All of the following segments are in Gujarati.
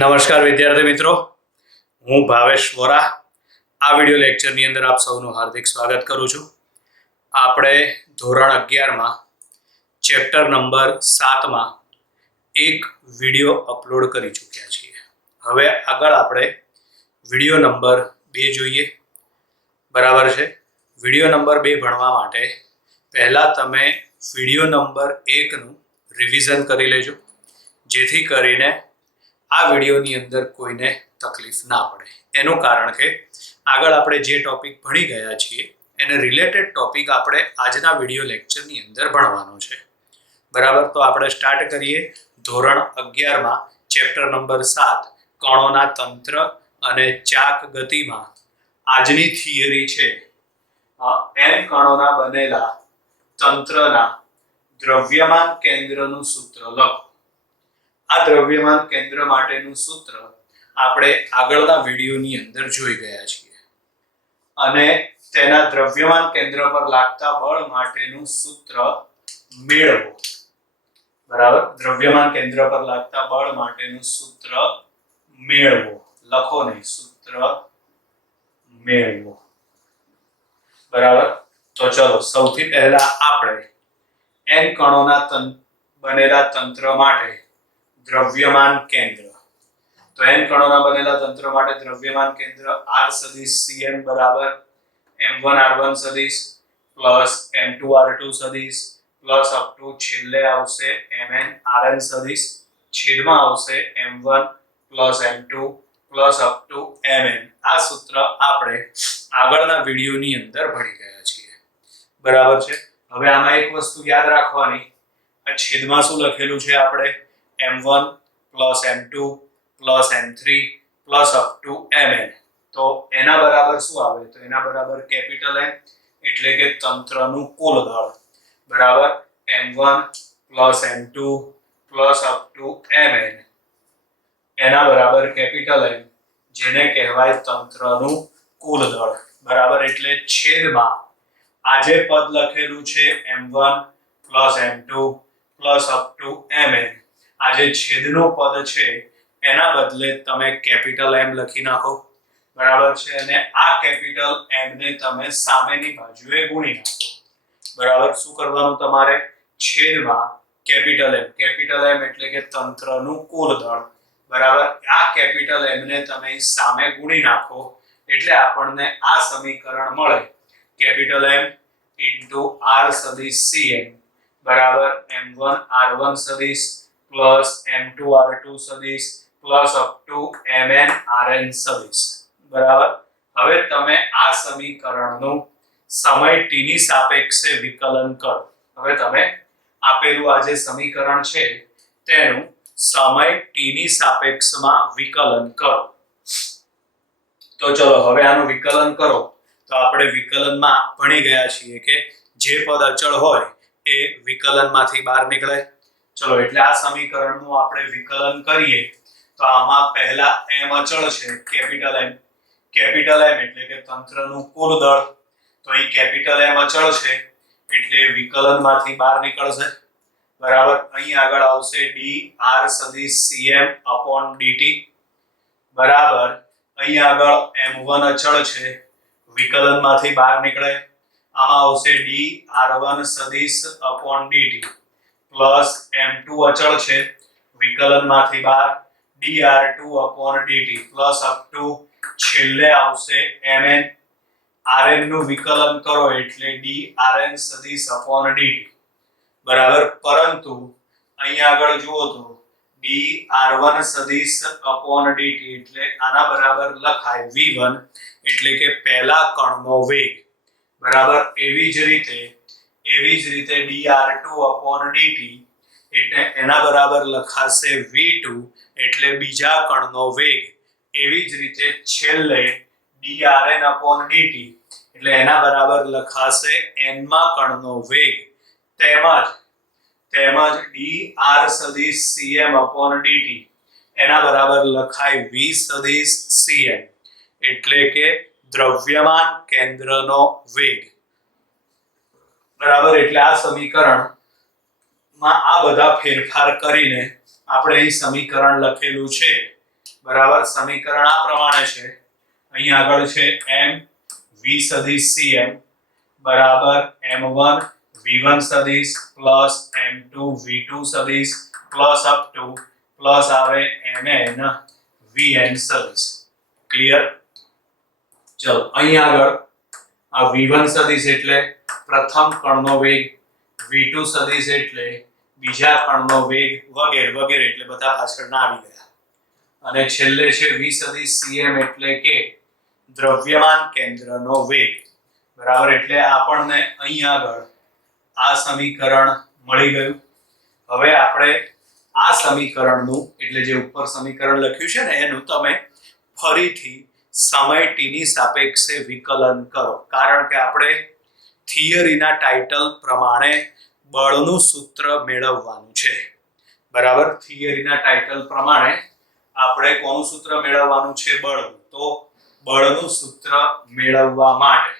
નમસ્કાર વિદ્યાર્થી મિત્રો, હું ભાવેશ વોરા આ વિડિયો લેક્ચરની અંદર આપ સૌનું હાર્દિક સ્વાગત કરું છું. આપણે ધોરણ 11 માં ચેપ્ટર નંબર 7 માં એક વિડિયો અપલોડ કરી ચૂક્યા છીએ. હવે આગળ આપણે વિડિયો નંબર 2 જોઈએ. બરાબર છે. વિડિયો નંબર 2 ભણવા માટે પહેલા તમે વિડિયો નંબર 1 નું રિવિઝન કરી લેજો, જેથી કરીને આ વિડિયોની અંદર કોઈને તકલીફ ના પડે. એનું કારણ કે આગળ આપણે જે ટોપિક ભણી ગયા છીએ એને રિલેટેડ ટોપિક આપણે આજના વિડિયો લેક્ચરની અંદર ભણવાનો છે. બરાબર, તો આપણે સ્ટાર્ટ કરીએ. ધોરણ 11 માં ચેપ્ટર નંબર 7 કણોના તંત્ર અને ચાક ગતિમાં આજની થિયરી છે n કણોના બનેલા તંત્રના દ્રવ્યમાન કેન્દ્રનું સૂત્ર લખો. આ દ્રવ્યમાન કેન્દ્ર માટેનું સૂત્ર આપણે આગળના વિડિયોની અંદર જોઈ ગયા છીએ અને તેના દ્રવ્યમાન કેન્દ્ર પર લાગતા બળ માટેનું સૂત્ર મેળવો. બરાબર, દ્રવ્યમાન કેન્દ્ર પર લાગતા બળ માટેનું સૂત્ર મેળવો. લખો નહીં, સૂત્ર મેળવો. બરાબર, તો ચલો સૌથી પહેલા આપણે n કણોના બનેલા તંત્ર માટે દ્રવ્યમાન કેન્દ્ર. તો n કણોના બનેલા તંત્ર માટે દ્રવ્યમાન કેન્દ્ર r સદિશ cm બરાબર m1r1 સદિશ પ્લસ m2r2 સદિશ પ્લસ અપ ટુ છેલ્લે આવશે mnrn સદિશ, છેદમાં આવશે m1 plus m2 plus up to mn. આ સૂત્ર આપણે આગળના વિડિયોની અંદર ભણી ગયા છીએ. બરાબર છે. હવે આમાં એક વસ્તુ યાદ રાખવાની, આ છેદમાં શું લખેલું છે આપણે m1 plus m2 plus m3 plus up to mn. તો એના બરાબર શું આવે? તો એના બરાબર કેપિટલ M એટલે કે તંત્રનું કુલ દળ બરાબર m1 plus m2 plus up to mn. એના બરાબર કેપિટલ M, જેને કહેવાય તંત્રનું કુલ દળ. બરાબર, એટલે છેદમાં આ જે પદ લખેલું છે m1 plus m2 plus up to mn, આ જે છેદનું પદ છે એના બદલે તમે કેપિટલ M લખી નાખો. બરાબર છે, અને આ કેપિટલ M ને તમે સામેની બાજુએ ગુણી નાખો. બરાબર, શું કરવાનું તમારે? છેદમાં કેપિટલ M. કેપિટલ M એટલે કે તંત્રનું કુલ દળ. બરાબર, આ કેપિટલ M ને તમે સામે ગુણી નાખો એટલે આપણને આ સમીકરણ મળે. કેપિટલ M r સદિશ cm બરાબર m1r1 સદિશ પ્લસ m2r2 સદિશ પ્લસ અપ ટુ mnrn સદિશ. બરાબર, હવે તમે આ સમીકરણનું સમય t ની સાપેક્ષે વિકલન કરો. હવે તમે આપેલું આ જે સમીકરણ છે તેનું સમય t ની સાપેક્ષમાં વિકલન કરો. તો ચલો હવે આનું વિકલન કરો. તો આપણે વિકલનમાં ભણી ગયા છીએ કે જે પદ અચળ હોય એ વિકલનમાંથી બહાર નીકળે. ચલો, એટલે આ સમીકરણનું આપણે વિકલન કરીએ તો આમાં પહેલા m અચળ છે, કેપિટલ M. કેપિટલ M એટલે કે તંત્રનું કુલ દળ. તો અહીં કેપિટલ M અચળ છે એટલે વિકલનમાંથી બહાર નીકળશે. બરાબર, અહીં આગળ આવશે dr સદિશ cm upon dt બરાબર. અહીં આગળ m1 અચળ છે, વિકલનમાંથી બહાર નીકળે. આમાં આવશે dr1 સદિશ upon dt પ્લસ m2 અચળ છે, વિકલનમાંથી બહાર dr2 upon dt plus up to છેલ્લે આવશે mn. rn નું વિકલન કરો એટલે drn સદિશ upon dt બરાબર. પરંતુ અહીંયા આગળ જુઓ તો dr1 સદિશ upon dt એટલે આના બરાબર લખાય v1 એટલે કે પહેલા કણનો વેગ. બરાબર, એવી જ રીતે dr2 upon dt એટલે એના બરાબર લખાશે v2 એટલે બીજા કણનો વેગ. એવી જ રીતે છેલ્લે drn upon dt એટલે એના બરાબર લખાશે n માં કણનો વેગ. તેમજ dr સદિશ cm upon dt એના બરાબર લખાય v સદિશ cm એટલે કે દ્રવ્યમાન કેન્દ્રનો વેગ. બરાબર, એટલે આ સમીકરણમાં આ બધા ફેરફાર કરીને આપણે અહીં સમીકરણ લખેલું છે બરાબર સમીકરણ આ પ્રમાણે છે અહીં આગળ છે m v સદિશ cm બરાબર m1 v1 સદિશ પ્લસ m2 v2 સદિશ પ્લસ અપ ટુ પ્લસ આવે mn vn સદિશ ક્લિયર ચલો અહીં આગળ આ v1 સદિશ એટલે પ્રથમ કણનો વેગ v2 સદિશ એટલે બીજા કણનો વેગ વગેરે વગેરે એટલે બધા પાછળના આવી ગયા અને છેલ્લે છે v સદિશ cm એટલે કે દ્રવ્યમાન કેન્દ્રનો વેગ બરાબર એટલે આપણને અહીં આગળ આ સમીકરણ મળી ગયું હવે આપણે આ સમીકરણનું એટલે જે ઉપર સમીકરણ લખ્યું છે ને એનું તમે ફરીથી સમય t ની સાપેક્ષે વિકલન કરો કારણ કે આપણે થિયરીના ટાઇટલ પ્રમાણે બળનું સૂત્ર મેળવવાનું છે બરાબર થિયરીના ટાઇટલ પ્રમાણે આપણે કોનું સૂત્ર મેળવવાનું છે બળનું તો બળનું સૂત્ર મેળવવા માટે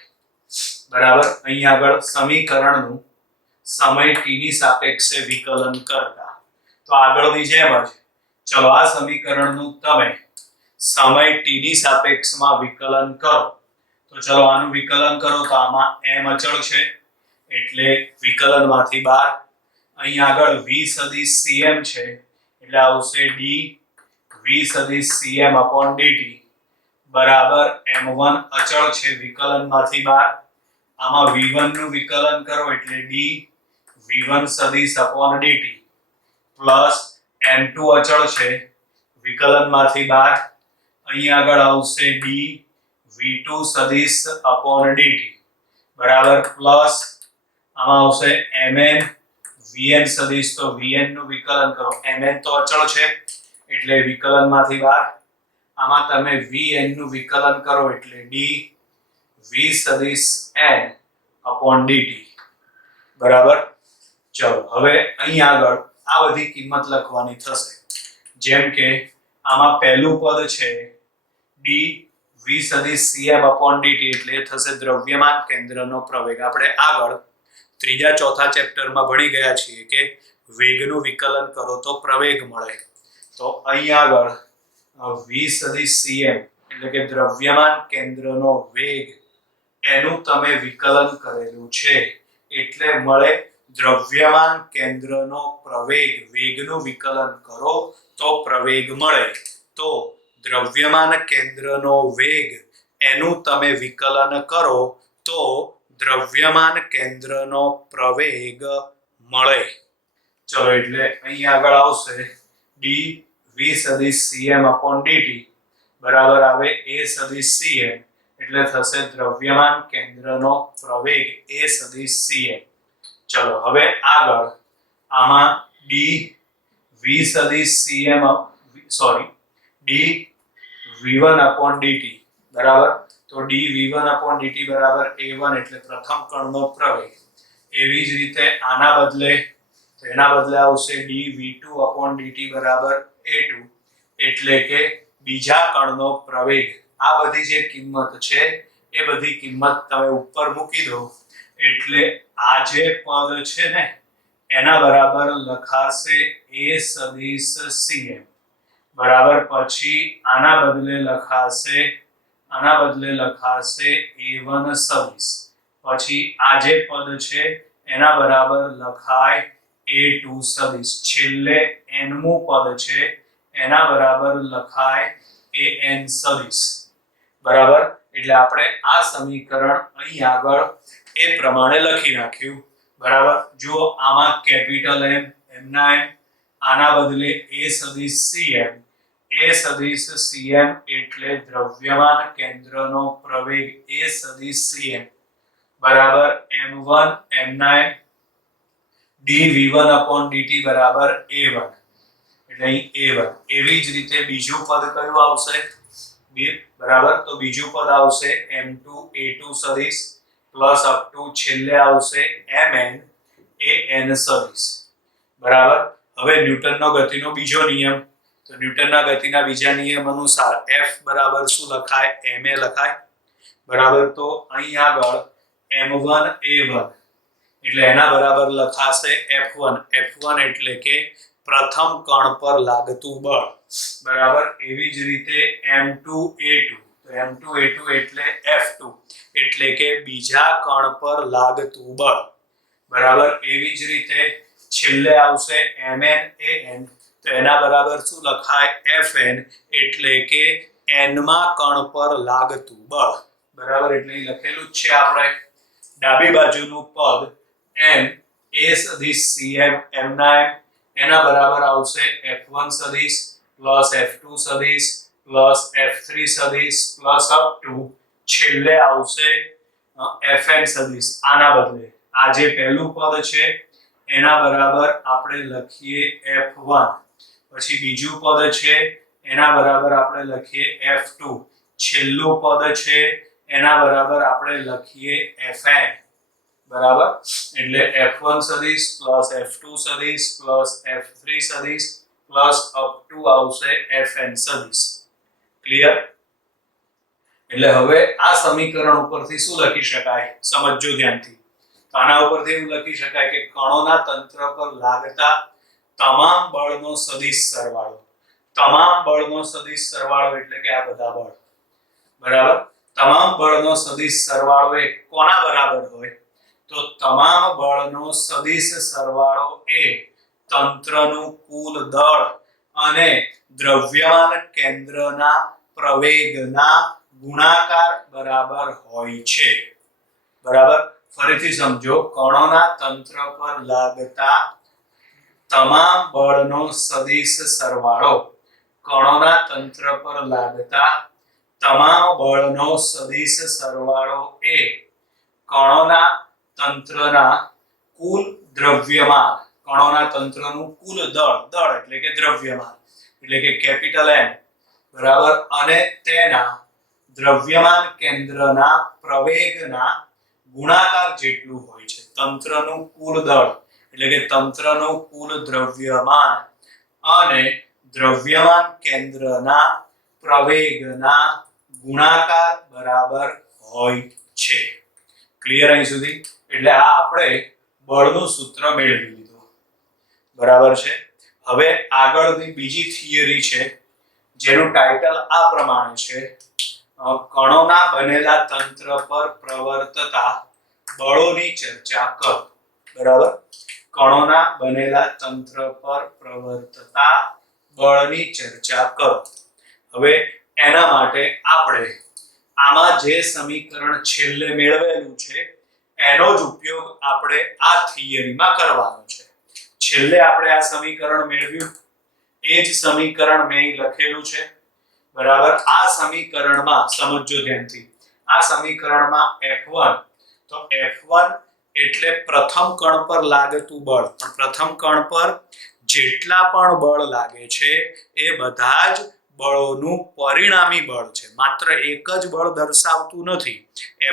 બરાબર અહીં આગળ સમીકરણનું સમય t ની સાપેક્ષે વિકલન કરતા તો આગળની જેમ જ ચલો આ સમીકરણનું તમે સમય t ની સાપેક્ષમાં વિકલન કરો તો ચલો આનું વિકલન કરો તો આમાં m અચળ છે એટલે વિકલનમાંથી બહાર અહીં આગળ v સદિશ cm છે એટલે આવશે d v સદિશ cm dt બરાબર m1 અચળ છે વિકલનમાંથી બહાર આમાં v1 નું વિકલન કરો એટલે d v1 સદિશ dt પ્લસ m2 અચળ છે વિકલનમાંથી બહાર અહીં આગળ આવશે d v2 સદિશ dt બરાબર પ્લસ આમાં આવશે mn vn સદિશ તો vn નું વિકલન કરો mn તો અચળ છે એટલે વિકલનમાંથી બહાર આમાં તમે vn નું વિકલન કરો એટલે d v સદિશ n dt બરાબર ચલો હવે અહીં આગળ આ બધી કિંમત લખવાની થશે જેમ કે આમાં પહેલું પદ છે d v સદિશ cm dt એટલે થશે દ્રવ્યમાન કેન્દ્રનો પ્રવેગ આપણે આગળ ત્રીજા ચોથા ચેપ્ટરમાં ભણી ગયા છીએ કે વેગનું વિકલન કરો તો પ્રવેગ મળે તો અહીં આગળ v સદિશ cm એટલે કે દ્રવ્યમાન કેન્દ્રનો વેગ એનું તમે વિકલન કરેલું છે એટલે મળે દ્રવ્યમાન કેન્દ્રનો પ્રવેગ વેગનું વિકલન કરો તો પ્રવેગ મળે તો દ્રવ્યમાન કેન્દ્રનો વેગ એનું તમે વિકલન કરો તો દ્રવ્યમાન કેન્દ્રનો પ્રવેગ મળે ચલો એટલે અહીં આગળ આવશે d v સદિશ cm dt બરાબર આવે a સદિશ cm એટલે થશે દ્રવ્યમાન કેન્દ્રનો પ્રવેગ a સદિશ cm ચલો હવે આગળ આમાં d v સદિશ cm d v1 dt બરાબર તો d v1 dt બરાબર a1 એટલે પ્રથમ કણનો પ્રવેગ એવી જ રીતે આના બદલે તો એના બદલે આવશે d v2 dt બરાબર a2 એટલે કે બીજા કણનો પ્રવેગ આ બધી જે કિંમત છે એ બધી કિંમત તમે ઉપર મૂકી દો એટલે આ જે પદ છે ને એના બરાબર લખાશે a સદિશ cm બરાબર પછી આના બદલે લખાશે a1 સદિશ પછી આ જે પદ છે એના બરાબર લખાય a2 સદિશ છેલ્લે n મું પદ છે એના બરાબર લખાય an સદિશ બરાબર એટલે આપણે આ સમીકરણ અહીં આગળ એ પ્રમાણે લખી નાખ્યું બરાબર જો આમાં કેપિટલ m ના m આના બદલે a સદિશ cm એટલે દ્રવ્યમાન કેન્દ્રનો પ્રવેગ a સદિશ cm બરાબર m1 m ના m d v1 dt બરાબર a1 એટલે અહીં a1 એવી જ રીતે બીજું પદ કયું આવશે બરાબર તો બીજું પદ આવશે m2 a2 સદિશ પ્લસ અપ ટુ છેલ્લે આવશે mn an સદિશ બરાબર હવે ન્યૂટનનો ગતિનો બીજો નિયમ તો ન્યૂટનના ગતિના બીજા નિયમ અનુસાર F બરાબર શું લખાય ma લખાય બરાબર તો અહીં આગળ m1 a1 એટલે એના બરાબર લખાશે f1 એટલે કે પ્રથમ કણ પર લાગતું બળ બરાબર એવી જ રીતે M2A2 તો M2A2 એટલે F2 એટલે કે બીજા કણ પર લાગતું બળ બરાબર એવી જ રીતે છેલ્લે આવશે MnAn તો એના બરાબર શું લખાય Fn એટલે કે n માં કણ પર લાગતું બળ બરાબર એટલે લખેલું જ છે આપણે ડાબી બાજુનું પદ n a સદિશ cm m ના m એના બરાબર આવશે f1 સદિશ પ્લસ f2 સદિશ પ્લસ f3 સદિશ પ્લસ અપ ટુ છેલ્લે આવશે fn સદિશ આના બદલે આ જે પહેલું પદ છે એના બરાબર આપણે લખીએ f1 પછી બીજું પદ છે એના બરાબર આપણે લખીએ f2 છેલ્લું પદ છે એના બરાબર આપણે લખીએ fn બરાબર એટલે f1 સદિશ પ્લસ f2 સદિશ પ્લસ f3 સદિશ પ્લસ અપ ટુ આવશે fn સદિશ ક્લિયર એટલે હવે આ સમીકરણ ઉપરથી શું લખી શકાય સમજજો ધ્યાનથી તો આના ઉપરથી એવું લખી શકાય કે કણોના તંત્ર પર લાગતા તમામ બળનો સદિશ સરવાળો એટલે કે આ બધા બળ બરાબર તમામ બળનો સદિશ સરવાળો એ કોના બરાબર હોય તો તમામ બળનો સદિશ સરવાળો એ તંત્રનું કુલ દળ અને દ્રવ્યમાન કેન્દ્રના પ્રવેગના ગુણાકાર બરાબર હોય છે બરાબર ફરીથી સમજો કણોના તંત્ર પર લાગતા તમામ બળનો સદિશ સરવાળો કણોના તંત્ર પર લાગતા તમામ બળનો સદિશ સરવાળો એ કણોના તંત્રના કુલ દ્રવ્યમાન કણોના તંત્રનું કુલ દળ એટલે કે દ્રવ્યમાન એટલે કે કેપિટલ M બરાબર અને તેના દ્રવ્યમાન કેન્દ્રના પ્રવેગના ગુણાકાર જેટલું હોય છે તંત્રનું કુલ દળ એટલે કે તંત્રનું કુલ દ્રવ્યમાન અને દ્રવ્યમાન કેન્દ્રના પ્રવેગના ગુણાકાર બરાબર હોય છે ક્લિયર અહીં સુધી એટલે આ આપણે બળનું સૂત્ર મેળવી લીધું બરાબર છે હવે આગળની બીજી થિયરી છે જેનું ટાઇટલ આ પ્રમાણે છે કણોના બનેલા તંત્ર પર પ્રવર્તતા બળોની ચર્ચા કરો બરાબર કણોના બનેલા તંત્ર પર પ્રવર્તતા બળની ચર્ચા કરો હવે એના માટે આપણે આમાં જે સમીકરણ છેલ્લે મેળવેલું છે એનો જ ઉપયોગ આપણે આ થિયરીમાં કરવાનો છે છેલ્લે આપણે આ સમીકરણ મેળવ્યું એ જ સમીકરણ મેં લખેલું છે બરાબર આ સમીકરણમાં સમજો ધ્યાનથી આ સમીકરણમાં F1 તો F1 એટલે પ્રથમ કણ પર લાગતું બળ પણ પ્રથમ કણ પર જેટલા પણ બળ લાગે છે એ બધા જ બળોનું પરિણામી બળ છે માત્ર એક જ બળ દર્શાવતું નથી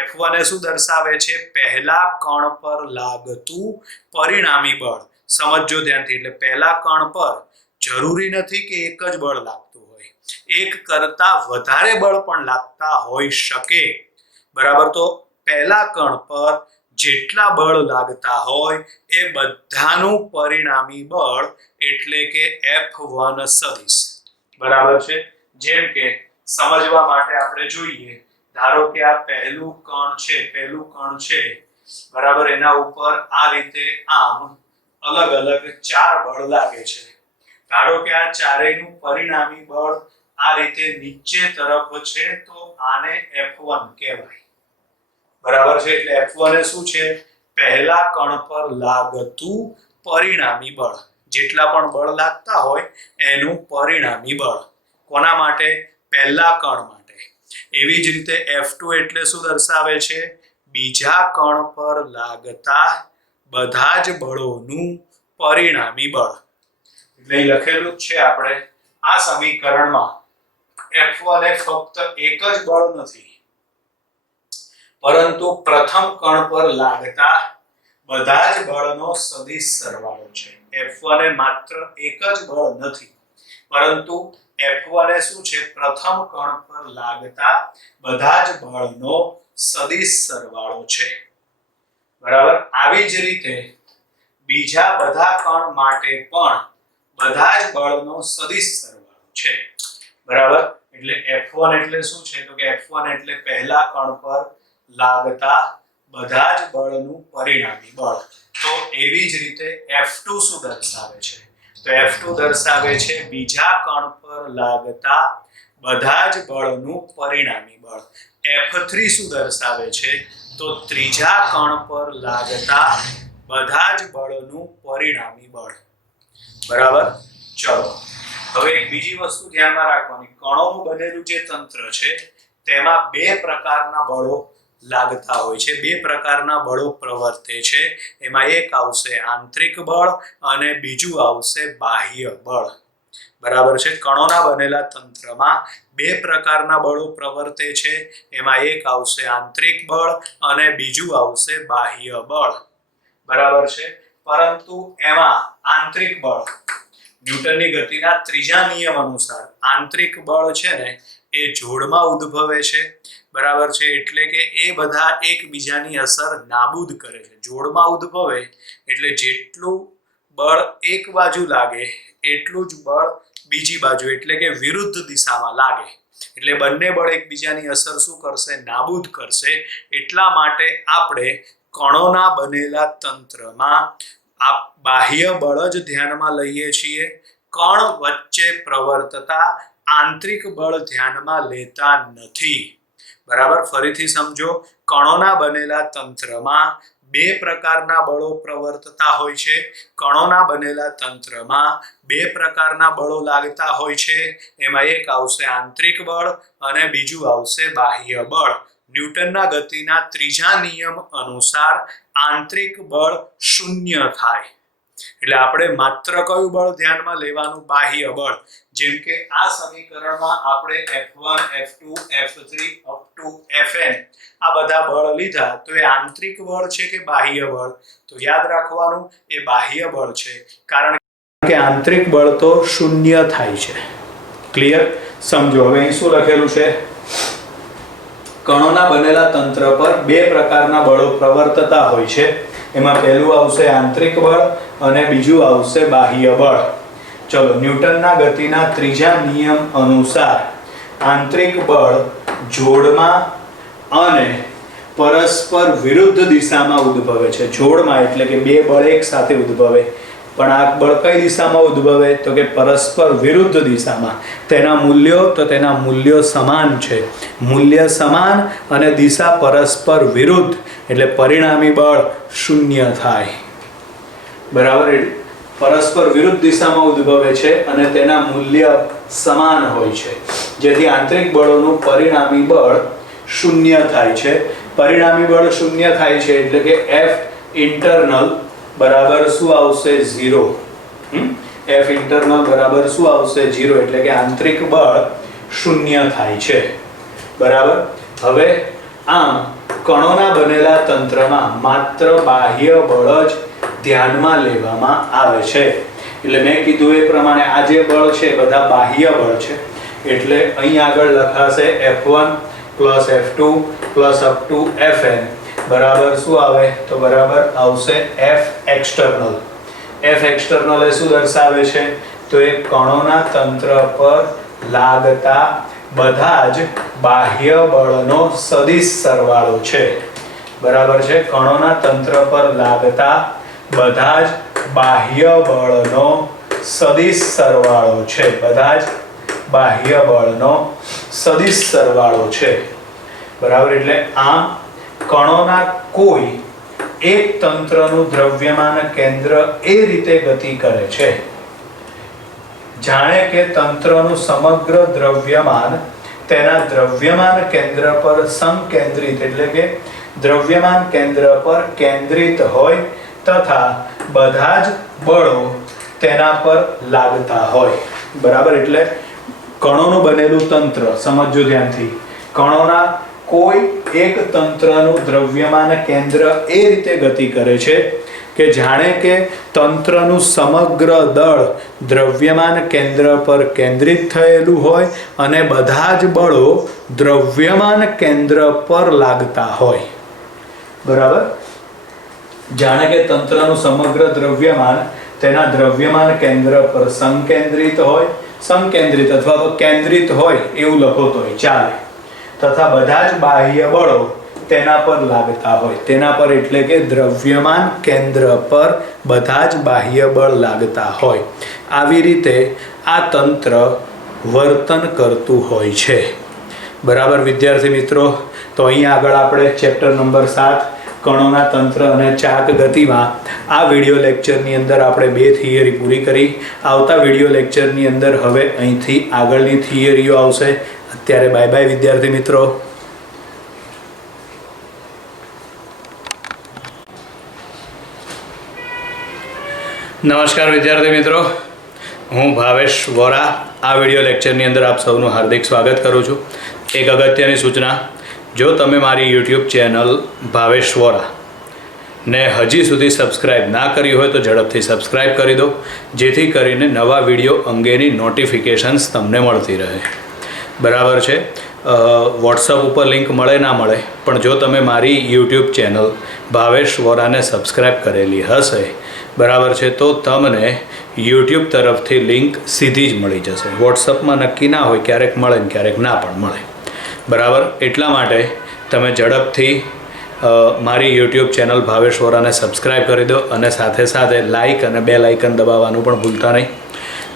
F1 એ શું દર્શાવે છે પહેલા કણ પર લાગતું પરિણામી બળ સમજો ધ્યાનથી એટલે પહેલા કણ પર જરૂરી નથી કે એક જ બળ લાગતું હોય એક કરતા વધારે બળ પણ લાગતા હોઈ શકે બરાબર તો પહેલા કણ પર જેટલા બળ લાગતા હોય એ બધાનું પરિણામી બળ એટલે કે F1 સદિશ બરાબર છે જેમ કે સમજવા માટે આપણે જોઈએ ધારો કે આ પહેલું કણ છે બરાબર એના ઉપર આ રીતે આમ અલગ અલગ ચાર બળ લાગે છે ધારો કે આ ચારેયનું પરિણામી બળ આ રીતે નીચે તરફ છે તો આને F1 કહેવાય બરાબર છે એટલે F1 એ શું છે પહેલા કણ પર લાગતું પરિણામી બળ જેટલા પણ બળ લાગતા હોય એનું પરિણામી બળ કોના માટે પહેલા કણ માટે એવી જ રીતે F2 એટલે શું દર્શાવે છે બીજા કણ પર લાગતા બધા જ બળોનું પરિણામી બળ એટલે લખેલું છે આપણે આ સમીકરણમાં F1 એ ફક્ત એક જ બળ નથી પરંતુ પ્રથમ કણ પર લાગતા બધા જ બળનો સદિશ સરવાળો છે F1 એ માત્ર એક જ બળ નથી પરંતુ F1 એ શું છે પ્રથમ કણ પર લાગતા બધા જ બળનો સદિશ સરવાળો છે બરાબર આવી જ રીતે બીજા બધા કણ માટે પણ બધા જ બળનો સદિશ સરવાળો છે બરાબર એટલે F1 એટલે શું છે તો કે F1 એટલે પહેલા કણ પર લાગતા બધા જ બળનું પરિણામી બળ તો એવી જ રીતે F2 શું દર્શાવે છે તો F2 દર્શાવે છે બીજા કણ પર લાગતા બધા જ બળનું પરિણામી બળ F3 શું દર્શાવે છે તો ત્રીજા કણ પર લાગતા બધા જ બળનું પરિણામી બળ બરાબર ચલો હવે એક બીજી વસ્તુ ધ્યાનમાં રાખવાની કણોનું બનેલું જે તંત્ર છે તેમાં બે પ્રકારના બળો લાગતા હોય છે બે પ્રકારના બળો પ્રવર્તે છે એમાં એક આવશે આંતરિક બળ અને બીજું આવશે બાહ્ય બળ બરાબર છે કણોના બનેલા તંત્રમાં બે પ્રકારના બળો પ્રવર્તે છે એમાં એક આવશે આંતરિક બળ અને બીજું આવશે બાહ્ય બળ બરાબર છે પરંતુ એમાં આંતરિક બળ ન્યૂટનની ગતિના ત્રીજા નિયમ અનુસાર આંતરિક બળ છે ને એ જોડમાં ઉદ્ભવે છે બરાબર છે એટલે કે એ બધા એકબીજાની અસર નાબૂદ કરે છે જોડમાં ઉદ્ભવે એટલે જેટલું બળ એક બાજુ લાગે એટલું જ બળ બીજી બાજુ એટલે કે વિરુદ્ધ દિશામાં લાગે એટલે બંને બળ એકબીજાની અસર શું કરશે નાબૂદ કરશે એટલા માટે આપણે કણોના બનેલા તંત્રમાં આ બાહ્ય બળ જ ધ્યાનમાં લઈએ છીએ કણ વચ્ચે પ્રવર્તતા આંતરિક બળ ધ્યાનમાં લેતા નથી બરાબર ફરીથી સમજો કણોના બનેલા તંત્રમાં બે પ્રકારના બળો પ્રવર્તતા હોય છે કણોના બનેલા તંત્રમાં બે પ્રકારના બળો લાગતા હોય છે એમાં એક આવશે આંતરિક બળ અને બીજું આવશે બાહ્ય બળ ન્યૂટનના ગતિના ત્રીજા નિયમ અનુસાર આંતરિક બળ શૂન્ય થાય એટલે આપણે માત્ર કયું બળ ધ્યાનમાં લેવાનું બાહ્ય બળ જેમ કે આ સમીકરણમાં આપણે F1 F2 F3 up to Fn આ બધા બળ લીધા તો એ આંતરિક બળ છે કે બાહ્ય બળ તો યાદ રાખવાનું એ બાહ્ય બળ છે કારણ કે આંતરિક બળ તો શૂન્ય થાય છે ક્લિયર સમજો હવે અહીં શું લખેલું છે કણોના બનેલા તંત્ર પર બે પ્રકારના બળો પ્રવર્તતા હોય છે એમાં પહેલું આવશે આંતરિક બળ અને બીજું આવશે બાહ્ય બળ ચલો ન્યૂટનના ગતિના ત્રીજા નિયમ અનુસાર આંતરિક બળ જોડમાં અને પરસ્પર વિરુદ્ધ દિશામાં ઉદ્ભવે છે જોડમાં એટલે કે બે બળ એક સાથે ઉદ્ભવે પણ આ બળ કઈ દિશામાં ઉદ્ભવે તો કે પરસ્પર વિરુદ્ધ દિશામાં તેના મૂલ્યો સમાન છે મૂલ્ય સમાન અને દિશા પરસ્પર વિરુદ્ધ એટલે પરિણામી બળ શૂન્ય થાય બરાબર પરસ્પર વિરુદ્ધ દિશામાં ઉદ્ભવે છે અને તેના મૂલ્ય સમાન હોય છે જેથી આંતરિક બળોનું પરિણામી બળ શૂન્ય થાય છે પરિણામી બળ શૂન્ય થાય છે એટલે કે F ઇન્ટરનલ બરાબર શું આવશે 0 F ઇન્ટરનલ બરાબર શું આવશે 0 એટલે કે આંતરિક બળ શૂન્ય થાય છે બરાબર હવે આમ કણોના બનેલા તંત્રમાં માત્ર બાહ્ય બળ જ ધ્યાનમાં લેવામાં આવે છે એટલે મેં કીધું એ પ્રમાણે આ જે બળ છે બધા બાહ્ય બળ છે એટલે અહીં આગળ લખાશે F1 plus F2 plus up to Fn બરાબર શું આવે તો બરાબર આવશે F એક્સટર્નલ F એક્સટર્નલ એ શું દર્શાવે છે તો એ કણોના તંત્ર પર લાગતા બધા જ બાહ્ય બળનો સદિશ સરવાળો છે બરાબર છે કણોના તંત્ર પર લાગતા બધા જ બાહ્ય બળનો સદિશ સરવાળો છે બધા જ બાહ્ય બળનો સદિશ સરવાળો છે બરાબર એટલે આમ કણોના કોઈ એક તંત્રનું દ્રવ્યમાન કેન્દ્ર એ રીતે ગતિ કરે છે જાણે કે તંત્રનું સમગ્ર દ્રવ્યમાન તેના દ્રવ્યમાન કેન્દ્ર પર સંકેન્દ્રિત એટલે કે દ્રવ્યમાન કેન્દ્ર પર કેન્દ્રિત હોય તથા બધા જ બળો તેના પર લાગતા હોય બરાબર એટલે કણોનું બનેલું તંત્ર સમજો ધ્યાનથી કણોના કોઈ એક તંત્રનું દ્રવ્યમાન કેન્દ્ર એ રીતે ગતિ કરે છે કે જાણે કે તંત્રનું સમગ્ર દળ દ્રવ્યમાન કેન્દ્ર પર કેન્દ્રિત થયેલું હોય અને બધા જ બળો દ્રવ્યમાન કેન્દ્ર પર લાગતા હોય બરાબર જાણે કે તંત્રનું સમગ્ર દ્રવ્યમાન તેના દ્રવ્યમાન કેન્દ્ર પર સંકેન્દ્રિત હોય, સંકેન્દ્રિત અથવા તો કેન્દ્રિત હોય એવું લખો તોય ચાલે, તથા બધા જ બાહ્ય બળો તેના પર લાગતા હોય. તેના પર એટલે કે દ્રવ્યમાન કેન્દ્ર પર બધા જ બાહ્ય બળ લાગતા હોય. આવી રીતે આ તંત્ર વર્તન કરતું હોય છે. બરાબર વિદ્યાર્થી મિત્રો, તો અહીંયા આગળ આપણે ચેપ્ટર નંબર 7 કણોના તંત્ર અને ચાક ગતિમાં આ વિડિયો લેક્ચરની અંદર આપણે 2 થિયરી પૂરી કરી. આવતા વિડિયો લેક્ચરની અંદર હવે અહીંથી આગળની થિયરીઓ આવશે. અત્યારે બાય બાય વિદ્યાર્થી મિત્રો. નમસ્કાર વિદ્યાર્થી મિત્રો, હું ભાવેશ વોરા આ વિડિયો લેક્ચરની અંદર આપ સૌનું હાર્દિક સ્વાગત કરું છું. એક અગત્યની સૂચના, જો તમે મારી યુટ્યુબ ચેનલ ભાવેશ વોરા ને હજી સુધી સબસ્ક્રાઈબ ના કરી હોય તો ઝડપથી સબસ્ક્રાઈબ કરી દો, જેથી કરીને નવા વિડીયો અંગેની નોટિફિકેશન્સ તમને મળતી રહે. બરાબર છે. વોટ્સઅપ ઉપર લિંક મળે ના મળે, પણ જો તમે મારી યુટ્યુબ ચેનલ ભાવેશ વોરાને સબસ્ક્રાઈબ કરેલી હશે, બરાબર છે, તો તમને યુટ્યુબ તરફથી લિંક સીધી જ મળી જશે. વોટ્સઅપમાં નક્કી ના હોય, ક્યારેક મળે ને ક્યારેક ના પણ મળે. બરાબર, એટલા માટે તમે ઝડપથી મારી યુટ્યુબ ચેનલ ભાવેશ વોરાને સબસ્ક્રાઈબ કરી દો અને સાથે સાથે લાઇક અને બેલ આઇકન દબાવવાનું પણ ભૂલતા નહીં.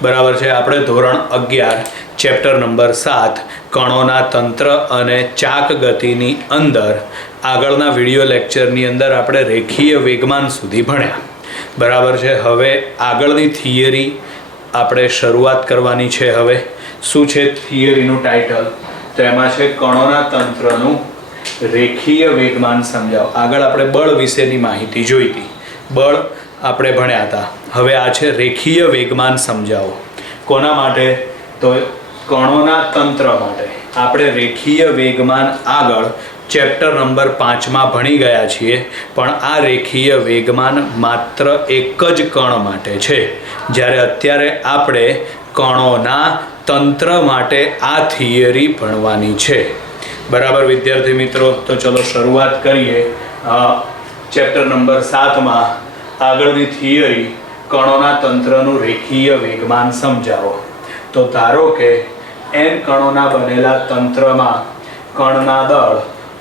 બરાબર છે. આપણે ધોરણ 11 ચેપ્ટર નંબર 7 કણોના તંત્ર અને ચાક ગતિની અંદર આગળના વિડિયો લેક્ચરની અંદર આપણે રેખીય વેગમાન સુધી ભણ્યા. બરાબર છે. હવે આગળની થિયરી આપણે શરૂઆત કરવાની છે. હવે શું છે થિયરીનું ટાઇટલ? તો એમાં છે કણોના તંત્રનું રેખીય વેગમાન સમજાવો. આગળ આપણે બળ વિશેની માહિતી જોઈ હતી, બળ આપણે ભણ્યા હતા. હવે આ છે રેખીય વેગમાન સમજાવો. કોના માટે? તો કણોના તંત્ર માટે. આપણે રેખીય વેગમાન આગળ ચેપ્ટર નંબર 5માં ભણી ગયા છીએ, પણ આ રેખીય વેગમાન માત્ર એક જ કણ માટે છે, જ્યારે અત્યારે આપણે કણોના તંત્ર માટે આ થિયરી ભણવાની છે. બરાબર વિદ્યાર્થી મિત્રો, તો ચલો શરૂઆત કરીએ ચેપ્ટર નંબર 7માં આગળની થિયરી કણોના તંત્રનું રેખીય વેગમાન સમજાવો. તો ધારો કે n કણોના બનેલા તંત્રમાં કણના દળ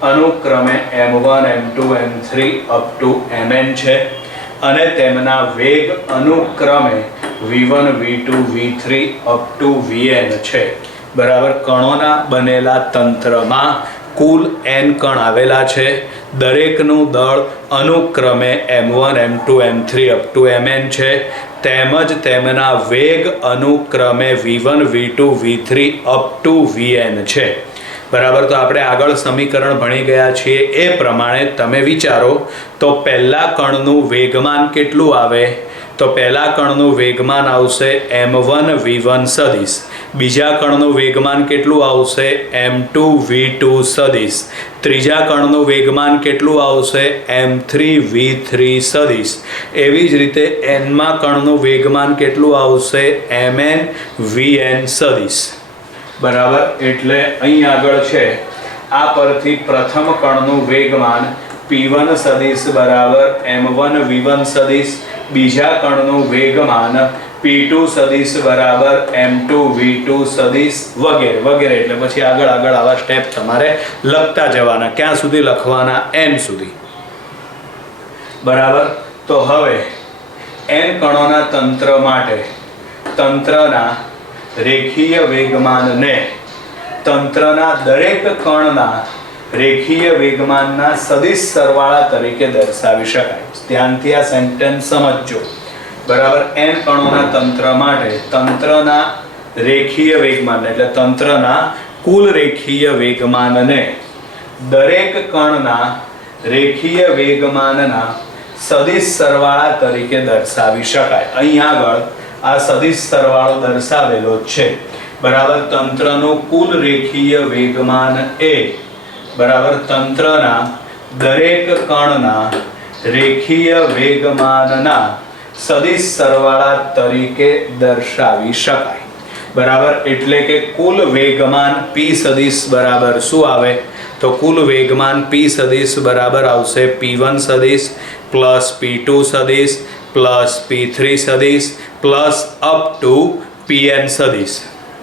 અનુક્રમે m1 m2 m3 up to mn છે અને તેમના વેગ અનુક્રમે v1 v2 v3 up to vn છે. બરાબર, કણોના બનેલા તંત્રમાં કુલ n કણ આવેલા છે. દરેકનું દળ અનુક્રમે m1 m2 m3 up to mn છે, તેમજ તેમના વેગ અનુક્રમે v1 v2 v3 up to vn છે. બરાબર, તો આપણે આગળ સમીકરણ ભણી ગયા છીએ એ પ્રમાણે તમે વિચારો તો પહેલા કણનું વેગમાન કેટલું આવે? તો પહેલા કણનું વેગમાન આવશે m1 v1 સદિશ. બીજા કણનું વેગમાન કેટલું આવશે? m2 v2 સદિશ. ત્રીજા કણનું વેગમાન કેટલું આવશે? m3 v3 સદિશ. એવી જ રીતે nમા કણનું વેગમાન કેટલું આવશે? mn vn સદિશ. બરાબર, એટલે અહીં આગળ છે આ પરથી પ્રથમ કણનું વેગમાન p1 સદિશ બરાબર m1 v1 સદિશ. બીજા કણનું વેગમાન p2 સદિશ બરાબર m2 v2 સદિશ વગેરે વગેરે. એટલે પછી આગળ આગળ આવા સ્ટેપ તમારે લખતા જવાના. ક્યાં સુધી લખવાના? n સુધી. બરાબર, તો હવે n કણોના તંત્ર માટે તંત્રના રેખીય વેગમાનને તંત્રના દરેક કણના રેખીય વેગમાનના સદિશ સરવાળા તરીકે દર્શાવી શકાય. ધ્યાનથી આ સેન્ટેન્સ સમજજો. બરાબર, n કણોના તંત્ર માટે તંત્રના રેખીય વેગમાન એટલે તંત્રના કુલ રેખીય વેગમાનને દરેક કણના રેખીય વેગમાનના સદિશ સરવાળા તરીકે દર્શાવી શકાય. અહીં આગળ આ સદિશ સરવાળો દર્શાવેલો છે. બરાબર, તંત્રનું કુલ રેખીય વેગમાન એ બરાબર તંત્રના દરેક કણના રેખીય વેગમાનના સદિશ સરવાળા તરીકે દર્શાવી શકાય. બરાબર, એટલે કે કુલ વેગમાન p સદિશ બરાબર શું આવે? તો કુલ વેગમાન p સદિશ બરાબર આવશે p1 સદિશ પ્લસ p2 સદિશ પ્લસ P3 સદિશ પ્લસ અપ ટુ Pn સદિશ.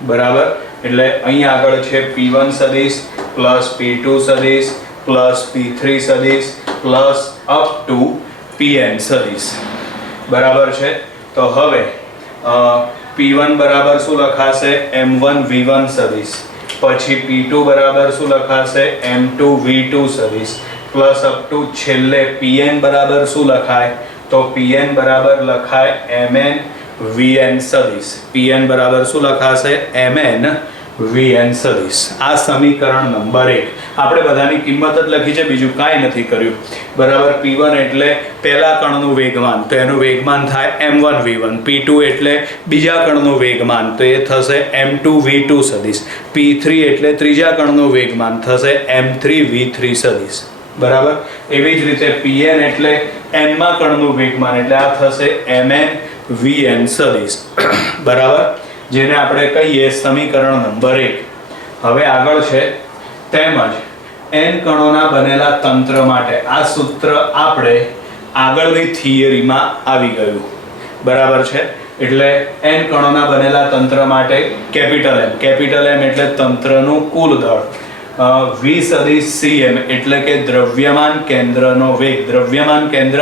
બરાબર, એટલે અહીં આગળ છે P1 સદિશ પ્લસ P2 સદિશ પ્લસ P3 સદિશ પ્લસ અપ ટુ Pn સદિશ. બરાબર છે. તો હવે P1 બરાબર શું લખાશે? M1 V1 સદિશ. પછી P2 બરાબર શું લખાશે? M2 V2 સદિશ પ્લસ અપ ટુ છેલ્લે Pn બરાબર શું લખાય? તો Pn બરાબર લખાય Mn Vn સદિશ. Pn બરાબર શું લખાશે? Mn Vn સદિશ. આ સમીકરણ નંબર 1. આપણે બધાની કિંમત જ લખી છે, બીજું કાંઈ નથી કર્યું. બરાબર. P1 એટલે પહેલા કણનું વેગમાન, તો એનું વેગમાન થાય M1 V1. P2 એટલે બીજા કણનું વેગમાન, તો એ થશે M2 V2 સદિશ. P3 એટલે ત્રીજા કણનું વેગમાન, થશે M3 V3 સદિશ. બરાબર. એવી જ રીતે Pn એટલે n માં કણનું વેગમાન, એટલે આ થશે Mn Vn સદિશ. બરાબર, જેને આપણે કહીએ સમીકરણ નંબર 1. હવે આગળ છે તેમજ n કણોના બનેલા તંત્ર માટે આ સૂત્ર આપણે આગળની થિયરીમાં આવી ગયું. બરાબર છે. એટલે n કણોના બનેલા તંત્ર માટે કેપિટલ M એટલે તંત્રનું કુલ દળ, V સદિશ Cm એટલે કે દ્રવ્યમાન કેન્દ્રનો વેગ. દ્રવ્યમાન કેન્દ્ર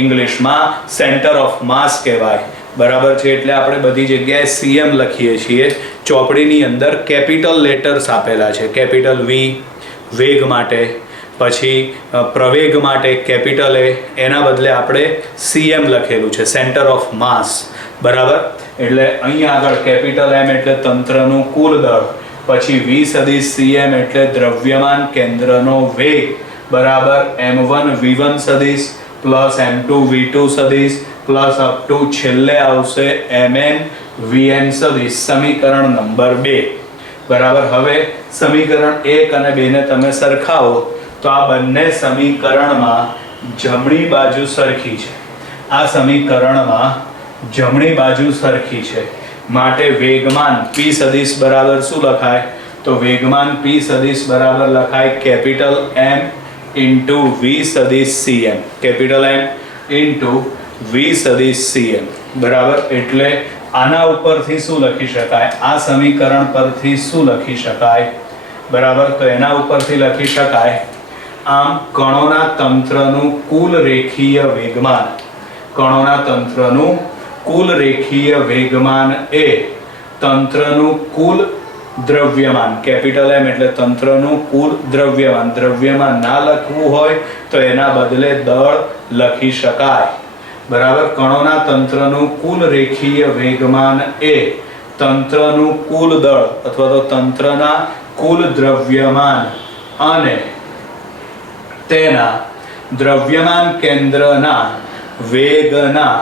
ઇંગ્લિશમાં સેન્ટર ઓફ માસ કહેવાય. બરાબર છે. એટલે આપણે બધી જગ્યાએ Cm લખીએ છીએ. ચોપડીની અંદર કેપિટલ લેટર્સ આપેલા છે. કેપિટલ V વેગ માટે, પછી પ્રવેગ માટે કેપિટલ A, એના બદલે આપણે Cm લખેલું છે, સેન્ટર ઓફ માસ. બરાબર. એટલે અહીંયા આગળ કેપિટલ M એટલે તંત્રનું કુલ દળ, પછી V સદિશ Cm એટલે દ્રવ્યમાન કેન્દ્રનો વેગ બરાબર M1 V1 સદિશ પ્લસ M2 V2 સદિશ પ્લસ અપ ટુ છેલ્લે આવશે Mn Vn સદિશ. સમીકરણ નંબર 2. બરાબર. હવે સમીકરણ 1 અને 2 ને તમે સરખાવો તો આ બંને સમીકરણમાં જમણી બાજુ સરખી છે. આ સમીકરણમાં જમણી બાજુ સરખી છે, માટે વેગમાન P સદિશ બરાબર શું લખાય? તો વેગમાન P સદિશ બરાબર લખાય કેપિટલ M ઇન્ટુ V સદિશ Cm. Capital M into V સદિશ Cm. બરાબર. એટલે આના ઉપરથી શું લખી શકાય? આ સમીકરણ પરથી શું લખી શકાય? બરાબર. તો એના ઉપરથી લખી શકાય આમ કણોના તંત્રનું કુલ રેખીય વેગમાન, કણોના તંત્રનું કુલ રેખીય વેગમાન એ તંત્રનું કુલ દ્રવ્યમાન. કેપિટલ M એટલે તંત્રનું કુલ દ્રવ્યમાન. દ્રવ્યમાન ના લખવું હોય તો એના બદલે દળ લખી શકાય. બરાબર. કણોના તંત્રનું કુલ રેખીય વેગમાન એ તંત્રનું કુલ દળ અથવા તો તંત્રના કુલ દ્રવ્યમાન અને તેના દ્રવ્યમાન કેન્દ્રના વેગના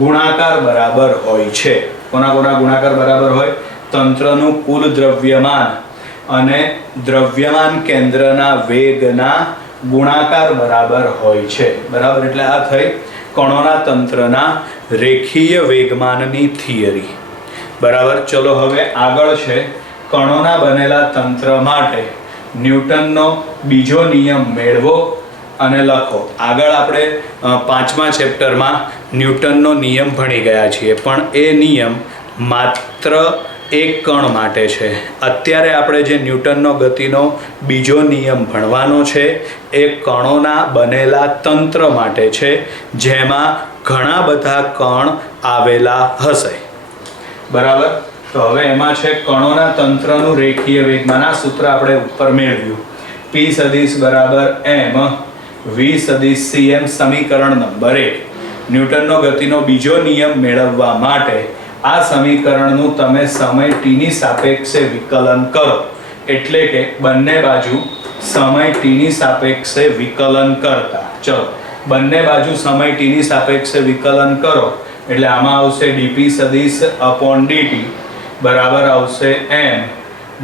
ગુણાકાર બરાબર હોય છે. કોના ગુણાકાર બરાબર હોય? તંત્રનું કુલ દ્રવ્યમાન અને દ્રવ્યમાન કેન્દ્રના વેગના ગુણાકાર બરાબર હોય છે. બરાબર. એટલે આ થઈ કણોના તંત્રના રેખીય વેગમાનની થિયરી. બરાબર. ચલો હવે આગળ છે કણોના બનેલા તંત્ર માટે ન્યૂટનનો બીજો નિયમ મેળવો અને લખો. આગળ આપણે 5મા ચેપ્ટરમાં ન્યૂટનનો નિયમ ભણી ગયા છીએ, પણ એ નિયમ માત્ર એક કણ માટે છે. અત્યારે આપણે જે ન્યૂટનનો ગતિનો બીજો નિયમ ભણવાનો છે એ કણોના બનેલા તંત્ર માટે છે, જેમાં ઘણા બધા કણ આવેલા હશે. બરાબર. તો હવે એમાં છે કણોના તંત્રનું રેખીય વેગમાન. આ સૂત્ર આપણે ઉપર મેળવ્યું. P સદિશ બરાબર M V સદિશ Cm. સમીકરણ નંબર 1. ન્યૂટનનો ગતિનો બીજો નિયમ મેળવવા માટે આ સમીકરણનું તમે સમય t ની સાપેક્ષે વિકલન કરો. એટલે કે બંને બાજુ સમય t ની સાપેક્ષે વિકલન કરતા. ચલો, બંને બાજુ સમય t ની સાપેક્ષે વિકલન કરો એટલે આમાં આવશે dp સદિશ અપોન dt બરાબર આવશે m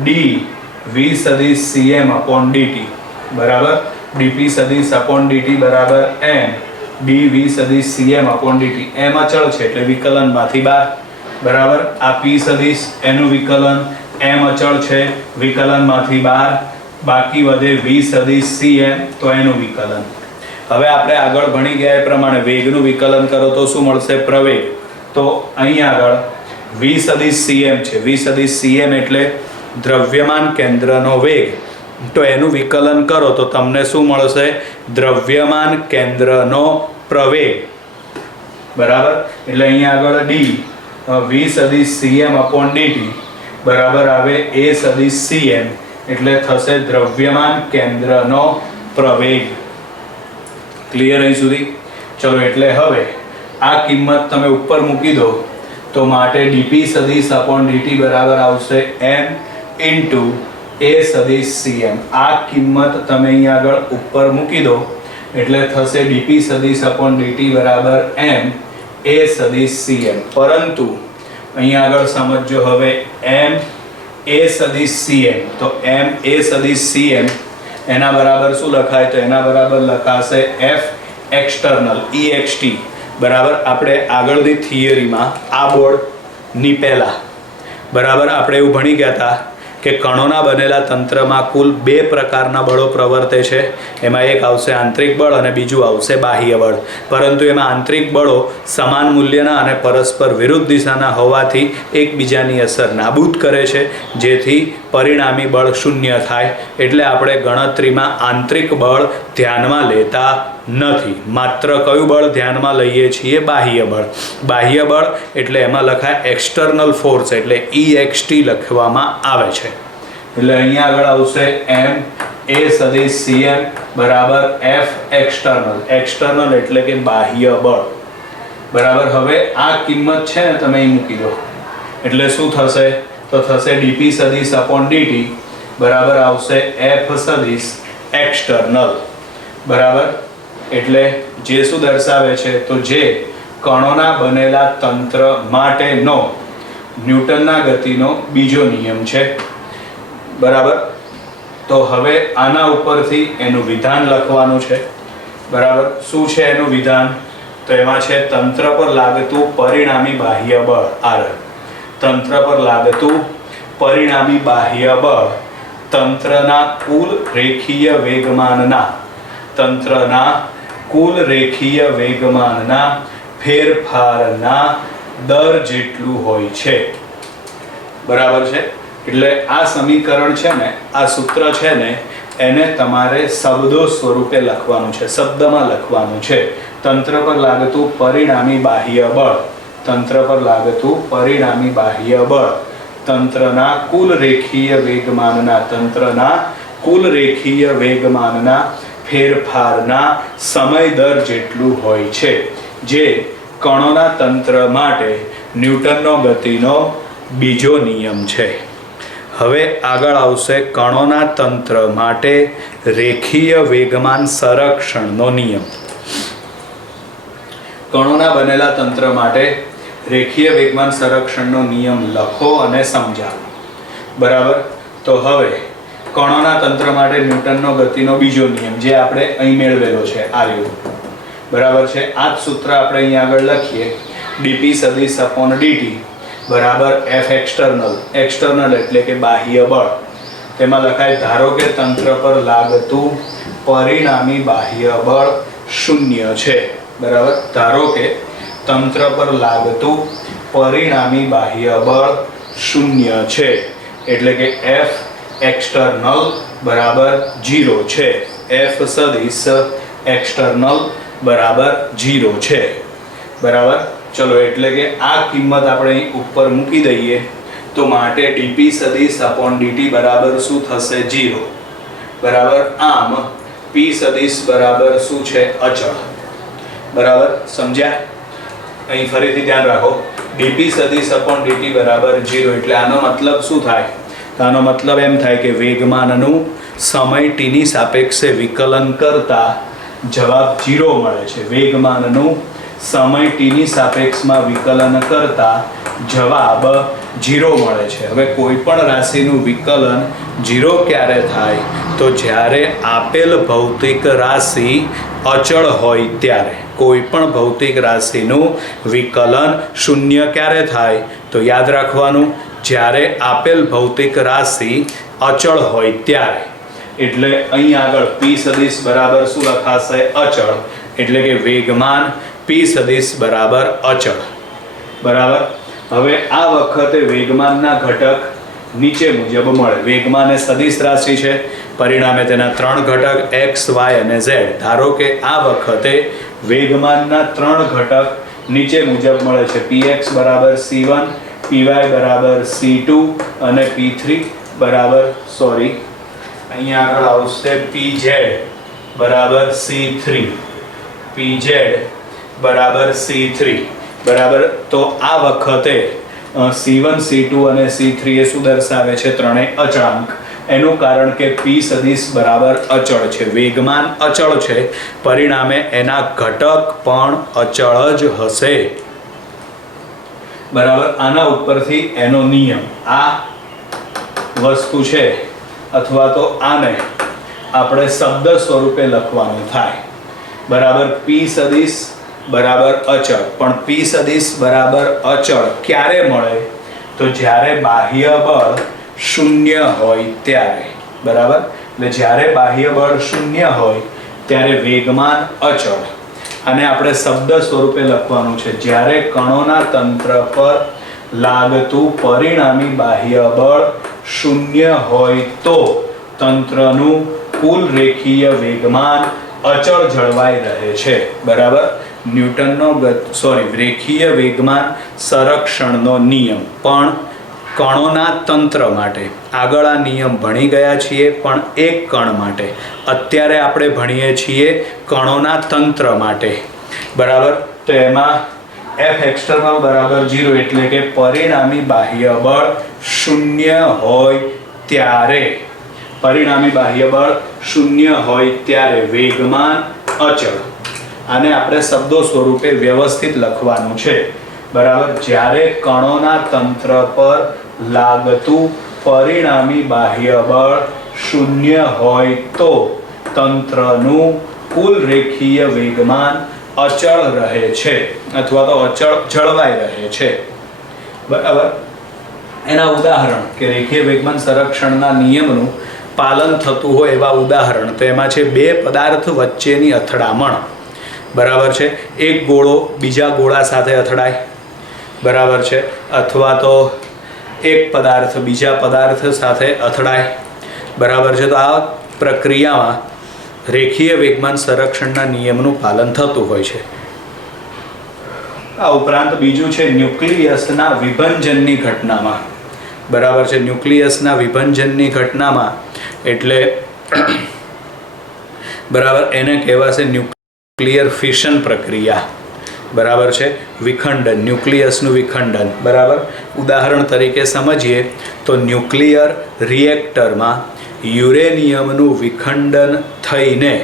d v સદિશ Cm અપોન dt. બરાબર. dp સદિશ અપોન dt બરાબર m dv સદિશ Cm અપોન dt. m અચળ છે એટલે વિકલનમાંથી બહાર. બરાબર. આ p સદિશ એનું વિકલન, m અચળ છે વિકલનમાંથી બહાર, બાકી વધે v સદિશ Cm તો એનું વિકલન. હવે આપણે આગળ ભણી ગયા એ પ્રમાણે વેગનું વિકલન કરો તો શું મળશે? પ્રવેગ. તો અહીં આગળ v સદિશ cm છે. v સદિશ cm એટલે દ્રવ્યમાન કેન્દ્રનો વેગ. તો એનું વિકલન કરો તો તમને શું મળશે? દ્રવ્યમાન કેન્દ્રનો પ્રવેગ. બરાબર. એટલે અહીં આગળ d v સદિશ cm upon dt બરાબર આવે a સદિશ cm એટલે થશે દ્રવ્યમાન કેન્દ્રનો પ્રવેગ. ક્લિયર અહીં સુધી? ચલો એટલે હવે આ કિંમત તમે ઉપર મૂકી દો તો માટે dp સદિશ upon dt બરાબર આવશે m into a સદિશ cm. આ કિંમત તમે અહીં આગળ ઉપર મૂકી દો એટલે થશે dp સદિશ upon dt બરાબર m a સદિશ cm. પરંતુ અહીં આગળ સમજો હવે m a સદિશ cm તો m a સદિશ cm એના બરાબર શું લખાય? તો એના બરાબર લખાશે f એક્સટર્નલ ext. બરાબર. આપણે આગળની થિયરીમાં આ બોર્ડની પહેલા બરાબર આપણે એવું ભણી ગયા હતા કે કણોના બનેલા તંત્રમાં કુલ 2 પ્રકારના બળો પ્રવર્તે છે. એમાં એક આવશે આંતરિક બળ અને બીજું આવશે બાહ્ય બળ. પરંતુ એમાં આંતરિક બળો સમાન મૂલ્યના અને પરસ્પર વિરુદ્ધ દિશાના હોવાથી એકબીજાની અસર નાબૂદ કરે છે, જેથી પરિણામી બળ શૂન્ય થાય. એટલે આપણે ગણતરીમાં આંતરિક બળ ધ્યાનમાં લેતા નથી. માત્ર કયું બળ ધ્યાનમાં લઈએ છીએ? બાહ્ય બળ. બાહ્ય બળ એટલે એમાં લખાય એક્સટર્નલ ફોર્સ એટલે ext લખવામાં આવે છે. એટલે અહીંયા આગળ આવશે m a સદિશ cm બરાબર f એક્સટર્નલ. એક્સટર્નલ એટલે કે બાહ્ય બળ. બરાબર. હવે આ કિંમત છે ને તમે અહીં મૂકી દો એટલે શું થશે? તો થશે dp સદિશ upon dt બરાબર આવશે f સદિશ એક્સટર્નલ. બરાબર. એટલે જે શું દર્શાવે છે? તો જે કણોના બનેલા તંત્ર માટેનો ન્યૂટનના ગતિનો બીજો નિયમ છે. બરાબર. તો હવે આના ઉપરથી એનું વિધાન લખવાનું છે. બરાબર. શું છે એનું વિધાન? તો એમાં છે તંત્ર પર લાગતું પરિણામી બાહ્ય બળ R. તંત્ર પર લાગતું પરિણામી બાહ્ય બળ તંત્રના કુલ રેખીય વેગમાનના ફેરફારના દર જેટલું હોય છે. બરાબર છે. એટલે આ સમીકરણ છે ને, આ સૂત્ર છે ને, એને તમારે શબ્દો સ્વરૂપે લખવાનું છે, શબ્દમાં લખવાનું છે. તંત્ર પર લાગતું પરિણામી બાહ્ય બળ. તંત્ર પર લાગતું પરિણામી બાહ્ય બળ તંત્રના કુલ રેખીય વેગમાનના ફેરફારના સમય દર જેટલું હોય છે, જે કણોના તંત્ર માટે ન્યૂટનનો ગતિનો બીજો નિયમ છે. હવે આગળ આવશે કણોના તંત્ર માટે રેખીય વેગમાન સંરક્ષણનો નિયમ. કણોના બનેલા તંત્ર માટે રેખીય વેગમાન સંરક્ષણનો નિયમ લખો અને સમજાવો. બરાબર. તો હવે કણોના તંત્ર માટે ન્યૂટનનો ગતિનો બીજો નિયમ જે આપણે અહીં મેળવેલો છે આ રહ્યો. બરાબર છે. આ જ સૂત્ર આપણે અહીં આગળ લખીએ dp સદિશ upon dt બરાબર f એક્સટર્નલ. એક્સટર્નલ એટલે કે બાહ્ય બળ. તેમાં લખાય ધારો કે તંત્ર પર લાગતું પરિણામી બાહ્ય બળ 0 છે. બરાબર. ધારો કે તંત્ર પર લાગતું પરિણામી બાહ્ય બળ 0 છે એટલે કે f એક્સટર્નલ બરાબર 0 છે. f સદિશ એક્સટર્નલ બરાબર 0 છે. બરાબર. ચલો એટલે કે આ કિંમત આપણે અહીં ઉપર મૂકી દઈએ તો માટે dp સદિશ upon dt બરાબર શું થશે? 0. બરાબર. આમ p સદિશ બરાબર શું છે? અચળ. બરાબર. સમજ્યા? અહીં ફરીથી ધ્યાન રાખો dp સદિશ upon dt બરાબર 0 એટલે આનો મતલબ શું થાય? તો આનો મતલબ એમ થાય કે વેગમાનનું સમય t ની સાપેક્ષે વિકલન કરતા જવાબ 0 મળે છે. વેગમાનનું સમય t ની સાપેક્ષમાં વિકલન કરતા જવાબ 0 મળે છે. હવે કોઈ પણ રાશિનું વિકલન 0 ક્યારે થાય? તો જ્યારે આપેલ ભૌતિક રાશિ અચળ હોય ત્યારે. કોઈ પણ ભૌતિક રાશિનું વિકલન 0 ક્યારે થાય? તો યાદ રાખવાનું, જ્યારે આપેલ ભૌતિક રાશિ અચળ હોય ત્યારે. એટલે અહીં આગળ p સદિશ બરાબર શું લખાશે? અચળ. એટલે કે વેગમાન p સદિશ બરાબર અચળ. બરાબર. હવે આ વખતે વેગમાનના ઘટક નીચે મુજબ મળે. વેગમાન એ સદિશ રાશિ છે, પરિણામે તેના 3 ઘટક x, y અને z. ધારો કે આ વખતે વેગમાનના 3 ઘટક નીચે મુજબ મળે છે. px બરાબર c1, py બરાબર c2 અને p3 બરાબર અહીંયા આગળ આવશે pz બરાબર c3, pz બરાબર c3. બરાબર. તો આ વખતે c1, c2 અને c3 એ શું દર્શાવે છે? ત્રણેય અચળાંક. એનું કારણ કે p સદિશ બરાબર અચળ છે, વેગમાન અચળ છે, પરિણામે એના ઘટક પણ અચળ જ હશે. બરાબર. આના ઉપરથી એનો નિયમ આ વસ્તુ છે, અથવા તો આને આપણે શબ્દ સ્વરૂપે લખવાનું થાય. બરાબર. p સદિશ બરાબર અચળ. પણ p સદિશ બરાબર અચળ ક્યારે મળે? તો જ્યારે બાહ્ય બળ શૂન્ય હોય ત્યારે. બરાબર. એટલે જ્યારે બાહ્ય બળ શૂન્ય હોય ત્યારે વેગમાન અચળ. આને આપણે શબ્દ સ્વરૂપે લખવાનું છે. જ્યારે કણોના તંત્ર પર લાગતું પરિણામી બાહ્ય બળ શૂન્ય હોય તો તંત્રનું કુલ રેખીય વેગમાન અચળ જળવાઈ રહે છે. બરાબર. ન્યૂટનનો રેખીય વેગમાન સંરક્ષણનો નિયમ. પણ કણોના તંત્ર માટે આગળ આ નિયમ ભણી ગયા છીએ, પણ એક કણ માટે. અત્યારે આપણે ભણીએ છીએ કણોના તંત્ર માટે. બરાબર. તો એમાં F એક્સટર્નલ બરાબર 0, એટલે કે પરિણામી બાહ્ય બળ શૂન્ય હોય ત્યારે. પરિણામી બાહ્ય બળ શૂન્ય હોય ત્યારે વેગમાન અચળ. આને આપણે શબ્દો સ્વરૂપે વ્યવસ્થિત લખવાનું છે. બરાબર. જ્યારે કણોના તંત્ર પર લાગતું પરિણામી બાહ્ય બળ શૂન્ય હોય તો તંત્રનું કુલ રેખીય વેગમાન અચળ રહે છે, અથવા તો અચળ જળવાઈ રહે છે. બરાબર. એના ઉદાહરણ કે રેખીય વેગમાન સંરક્ષણના નિયમનું પાલન થતું હોય એવા ઉદાહરણ તો એમાં છે બે પદાર્થ વચ્ચેની અથડામણ. બરાબર છે. એક ગોળો બીજા ગોળા સાથે અથડાય. બરાબર છે. અથવા તો એક પદાર્થ બીજા પદાર્થ સાથે અથડાય. બરાબર છે. તો આ પ્રક્રિયામાં રેખીય વેગમાન સંરક્ષણના નિયમનું પાલન થતું હોય છે. આ ઉપરાંત બીજું છે ન્યુક્લિયસના વિભંજનની ઘટનામાં. બરાબર છે. ન્યુક્લિયસના વિભંજનની ઘટનામાં એટલે બરાબર એને કહેવાશે ન્યુક્લિયર ફિશન પ્રક્રિયા. બરાબર છે. વિખંડન, ન્યુક્લિયસનું વિખંડન. બરાબર. ઉદાહરણ તરીકે સમજીએ તો ન્યુક્લિયર રિએક્ટરમાં યુરેનિયમનું વિખંડન થઈને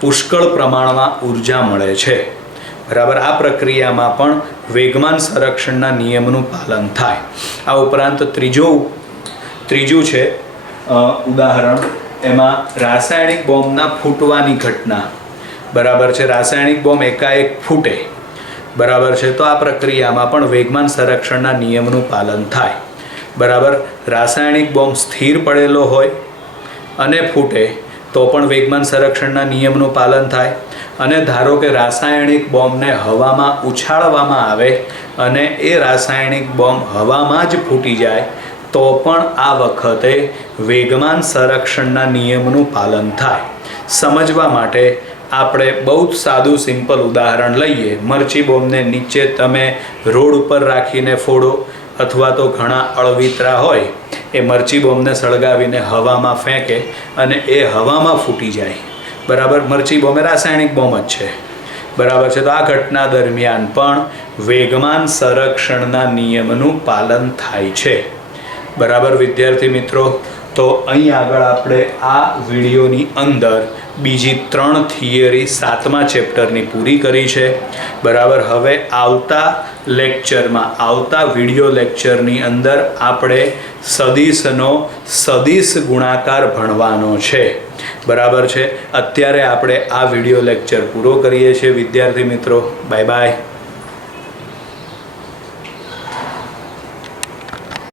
પુષ્કળ પ્રમાણમાં ઉર્જા મળે છે. બરાબર. આ પ્રક્રિયામાં પણ વેગમાન સંરક્ષણના નિયમનું પાલન થાય. આ ઉપરાંત ત્રીજું છે ઉદાહરણ, એમાં રાસાયણિક બોમ્બના ફૂટવાની ઘટના. બરાબર છે. રાસાયણિક બોમ્બ એકાએક ફૂટે. બરાબર છે. તો આ પ્રક્રિયામાં પણ વેગમાન સંરક્ષણના નિયમનું પાલન થાય. બરાબર. રાસાયણિક બોમ્બ સ્થિર પડેલો હોય અને ફૂટે તો પણ વેગમાન સંરક્ષણના નિયમનું પાલન થાય. અને ધારો કે રાસાયણિક બોમ્બને હવામાં ઉછાળવામાં આવે અને એ રાસાયણિક બોમ્બ હવામાં જ ફૂટી જાય તો પણ આ વખતે વેગમાન સંરક્ષણના નિયમનું પાલન થાય. સમજવા માટે આપણે બહુ જ સાદું સિમ્પલ ઉદાહરણ લઈએ. મરચી બોમ્બને નીચે તમે રોડ ઉપર રાખીને ફોડો, અથવા તો ઘણા અળવિતરા હોય એ મરચી બોમ્બને સળગાવીને હવામાં ફેંકે અને એ હવામાં ફૂટી જાય. બરાબર. મરચી બોમ્બ એ રાસાયણિક બોમ્બ જ છે. બરાબર છે. તો આ ઘટના દરમિયાન પણ વેગમાન સંરક્ષણના નિયમનું પાલન થાય છે. બરાબર વિદ્યાર્થી મિત્રો. તો અહીં આગળ આપણે આ વિડીયોની અંદર બીજી 3 થિયરી 7મા ચેપ્ટરની પૂરી કરી છે. બરાબર. હવે આવતા લેક્ચરમાં, આવતા વિડીયો લેક્ચરની અંદર આપણે સદિશનો સદિશ ગુણાકાર ભણવાનો છે. બરાબર છે. અત્યારે આપણે આ વિડીયો લેક્ચર પૂરો કરીએ છીએ વિદ્યાર્થી મિત્રો. Bye bye.